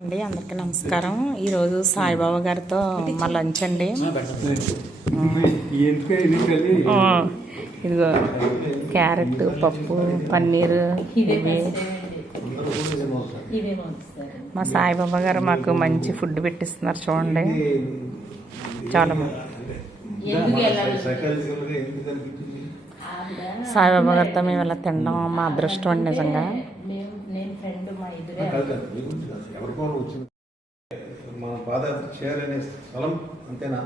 అండి అందరికీ నమస్కారం. ఈరోజు సాయిబాబా గారితో మా లంచ్ అండి. ఇదిగో క్యారెట్, పప్పు, పన్నీరు ఇవి. మా సాయిబాబా గారు మాకు మంచి ఫుడ్ పెట్టిస్తున్నారు చూడండి. చాలా సాయిబాబా గారితో మేము ఇలా తినడం మా అదృష్టం అండి నిజంగా. మన పాదయాత్ర చేయాలనే స్థలం అంతేనా?